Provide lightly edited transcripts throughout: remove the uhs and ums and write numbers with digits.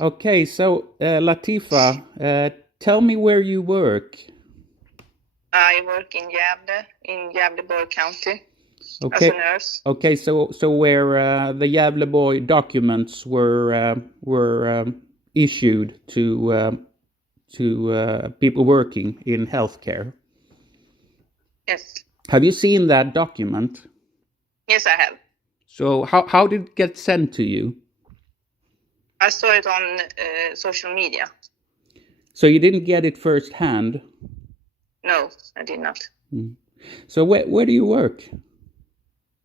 Okay, so Latifa, tell me where you work. I work in Gävleborg County as Okay. a nurse. Okay, so where the Gävleborg documents were issued to people working in healthcare. Yes. Have you seen that document? Yes, I have. So how did it get sent to you? I saw it on social media. So you didn't get it firsthand? No, I did not. So where do you work?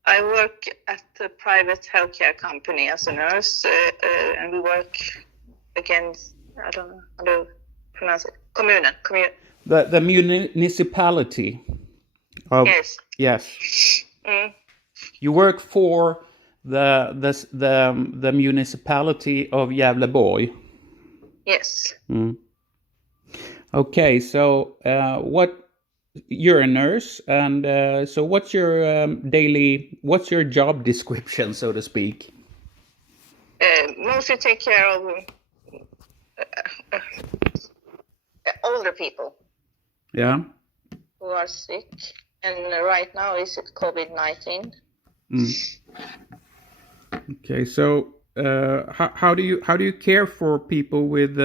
I work at a private healthcare company as a nurse, and we work against, I don't know how to pronounce it, kommunen. The municipality. Yes. Yes. You work for the municipality of Gävleborg. Yes. Okay, so you're a nurse, and so what's your job description, so to speak? Mostly take care of older people. Yeah. Who are sick, and right now is it COVID-19. Okay, so how do you care for people with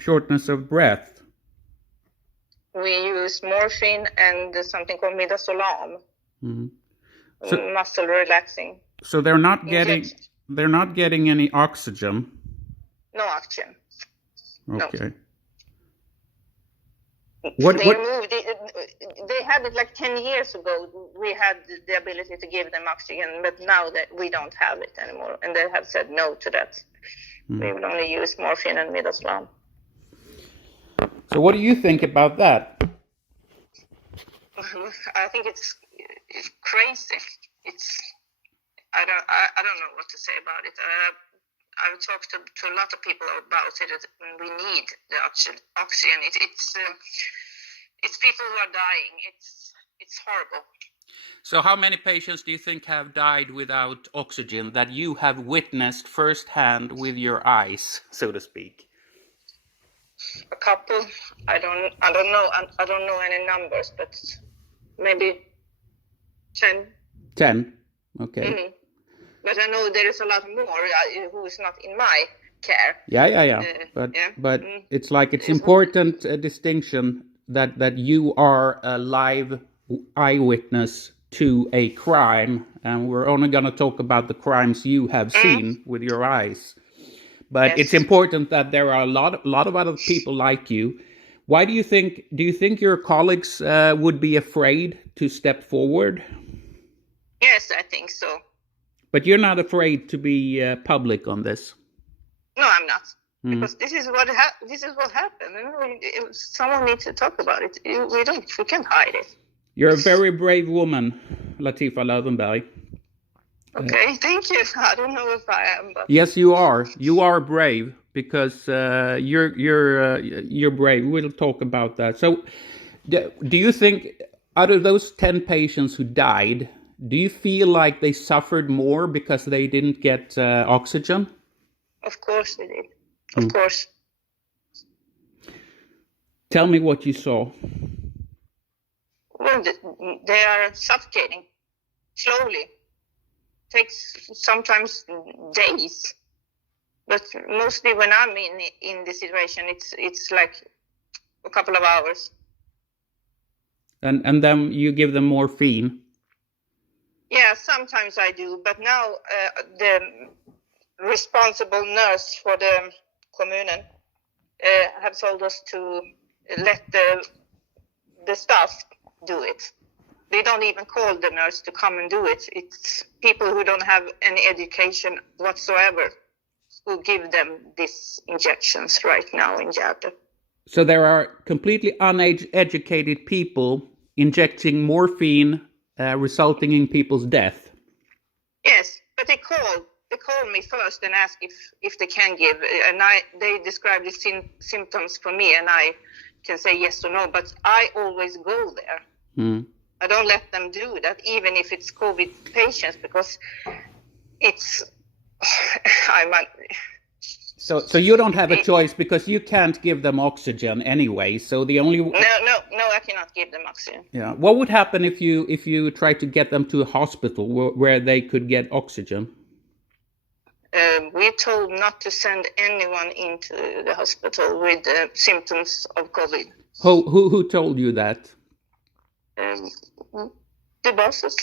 shortness of breath? We use morphine and something called midazolam, muscle relaxing. So they're not getting any oxygen. No oxygen. Okay. No. They had it like 10 years ago. We had the ability to give them oxygen, but now that we don't have it anymore, and they have said no to that. We will only use morphine and midazolam. So what do you think about that? I think it's crazy. I don't know what to say about it. I've talked to a lot of people about it. We need the oxygen. It's people who are dying. It's horrible. So how many patients do you think have died without oxygen that you have witnessed firsthand with your eyes, so to speak? A couple. I don't know. I don't know any numbers, but maybe 10. 10. Okay. But I know there is a lot more who is not in my care. Yeah. But it's like it's important distinction that you are a live eyewitness to a crime, and we're only going to talk about the crimes you have seen with your eyes. But it's important that there are a lot of other people like you. Why do you think your colleagues would be afraid to step forward? Yes, I think so. But you're not afraid to be public on this? No, I'm not. Because this is what happened. Someone needs to talk about it. We can't hide it. You're a very brave woman, Latifa Löfvenberg. Okay, thank you. I don't know if I am, but yes, you are. You are brave because you're brave. We'll talk about that. So, do you think out of those 10 patients who died, do you feel like they suffered more because they didn't get oxygen? Of course they did. Of course. Tell me what you saw. Well, they are suffocating slowly. Takes sometimes days, but mostly when I'm in the situation, it's like a couple of hours. And then you give them morphine. Yeah, sometimes I do, but now the responsible nurse for the kommunen have told us to let the staff do it. They don't even call the nurse to come and do it. It's people who don't have any education whatsoever who give them these injections right now in Gävle. So there are completely uneducated people injecting morphine, resulting in people's death. Yes, but they call me first and ask if they can give, and they describe the symptoms for me, and I can say yes or no. But I always go there. I don't let them do that, even if it's COVID patients, because it's So you don't have a choice because you can't give them oxygen anyway. So the only no, I cannot give them oxygen. Yeah. What would happen if you try to get them to a hospital where they could get oxygen? We're told not to send anyone into the hospital with symptoms of COVID. Who told you that? The bosses.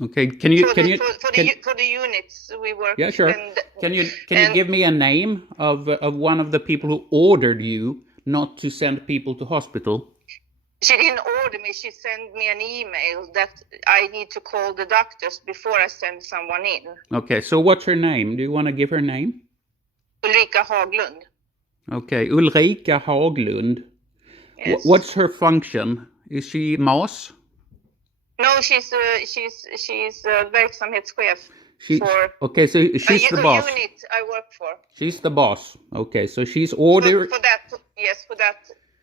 Okay. For the units we work. Yeah, sure. Can you give me a name of one of the people who ordered you not to send people to hospital? She didn't order me. She sent me an email that I need to call the doctors before I send someone in. Okay. So what's her name? Do you want to give her name? Ulrika Haglund. Okay, Ulrika Haglund. Yes. What's her function? Is she MAS? No, she's verksamhetschef. Okay, so she's the boss. Unit I work for. She's the boss. Okay, so she's ordered.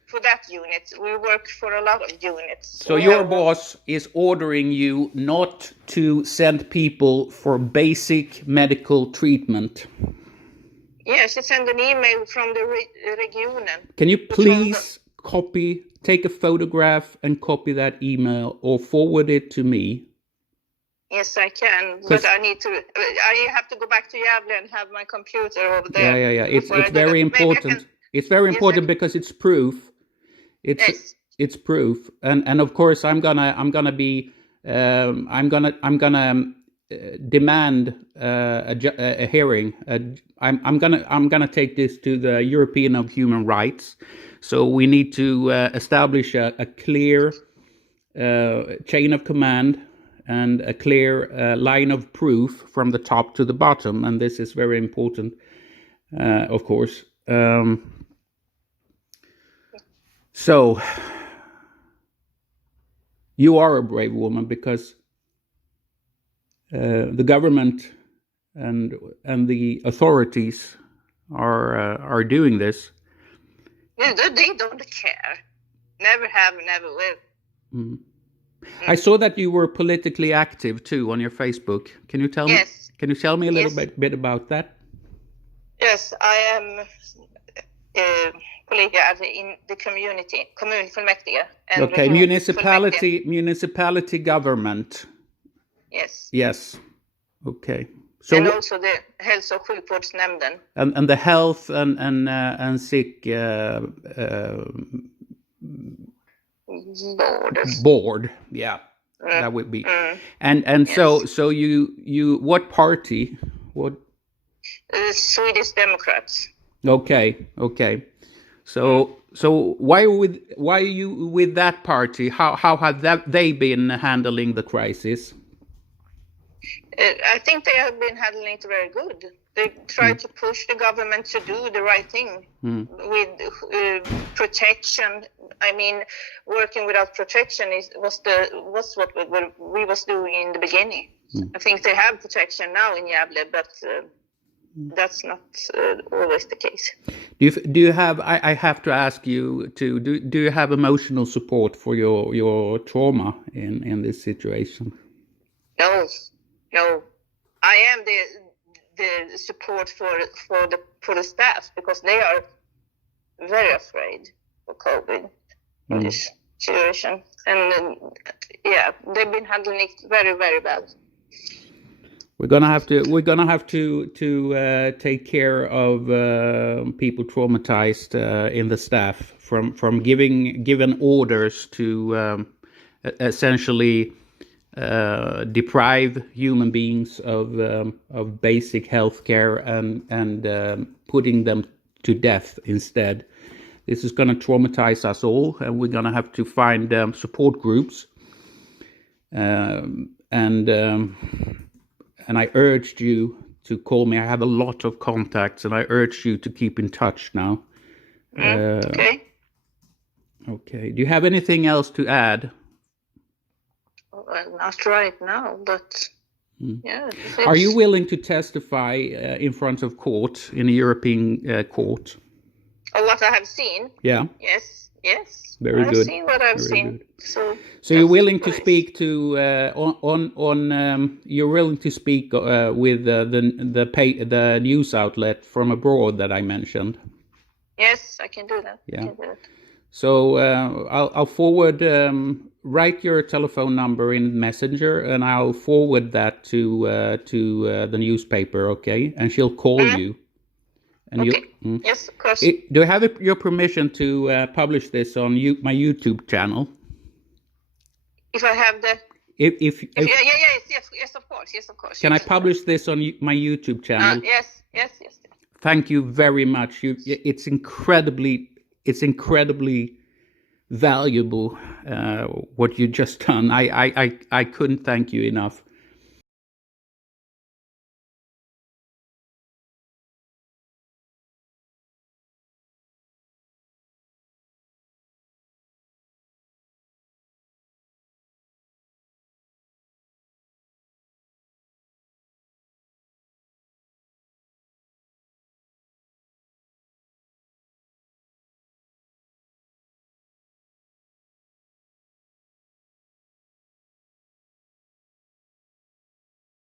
For that unit, we work for a lot of units. So your boss is ordering you not to send people for basic medical treatment. Yeah, she sent an email from the regionen. Can you please take a photograph and copy that email or forward it to me? Yes, I can, but I have to go back to Gävle and have my computer over there. Yeah. It's very important. It's very important because it's proof. It's proof, and of course I'm gonna demand a hearing. I'm gonna take this to the European of Human Rights. So we need to establish a clear chain of command and a clear line of proof from the top to the bottom, and this is very important, of course. So you are a brave woman because the government and the authorities are doing this. Yeah, they don't care. Never have, never will. Mm. I saw that you were politically active too on your Facebook. Can you tell me? Can you tell me a little bit about that? Yes, I am politiker in the community, kommunfullmäktige. Okay, municipality government. Yes. Yes. Okay. So and also the hälso- och sjukvårdsnämnden. And the health and sick board. Yeah. That would be. And yes. So you what party? What? Swedish Democrats. Okay. So why are you with that party? How have they been handling the crisis? I think they have been handling it very good. They try to push the government to do the right thing with protection. I mean, working without protection was what we was doing in the beginning. I think they have protection now in Gävle, but that's not always the case. Do you have? I have to ask you to do you have emotional support for your trauma in this situation? No. I am the support for the staff because they are very afraid of COVID in this situation, and they've been handling it very, very bad. We're gonna have to take care of people traumatized in the staff from given orders to essentially deprive human beings of basic health care and putting them to death instead. This is going to traumatize us all, and we're going to have to find support groups. And I urged you to call me. I have a lot of contacts, and I urge you to keep in touch now. Okay. Okay. Do you have anything else to add? Well, not right now, but yeah. Are you willing to testify in front of court in a European court? What I have seen? Yeah. Yes. Yes. Very I've good. seen what I've Very seen. good. So you're willing to nice. speak to you're willing to speak with the news outlet from abroad that I mentioned. Yes, I can do that. Yeah. I can do it. So I'll forward. Write your telephone number in Messenger, and I'll forward that to the newspaper. Okay, and she'll call you. And okay. Yes, of course. Do I have your permission to publish this on my YouTube channel? If I have the. Yes, of course. Can I publish this on my YouTube channel? Yes. Thank you very much. It's incredibly valuable what you just done. I couldn't thank you enough.